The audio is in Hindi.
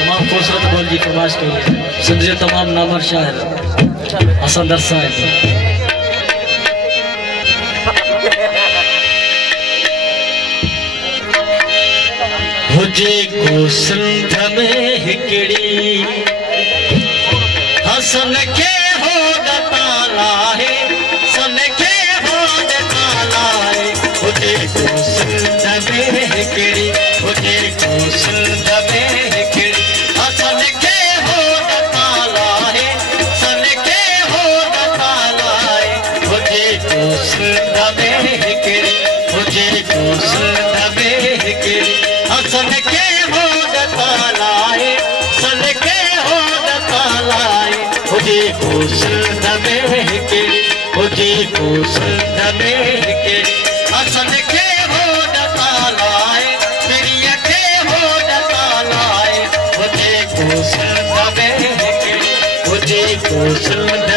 तमाम खूबसूरत बोल जी फरमाश के सुनिए तमाम नामवर शायर हसन दर साहब। हुजे को सिंध में हिकड़ी हसन के हो ताला है सन के हो ताला है। हुजे को सिंध में हिकड़ी हुजे को सिंध में हिकड़ी हसन के हो ताला है सन के हो ताला है। हुजे को सिंध में हिकड़ी हुजे को सिंध में हिकड़ी हसन के हो ताला है सन के हो ताला है। हुजे को सिंध में हिकड़ी हुजे को सिंध में हिकड़ी हसन के हो ताला है प्रिय के हो ताला है। हुजे को सिंध में हिकड़ी हुजे को सिंध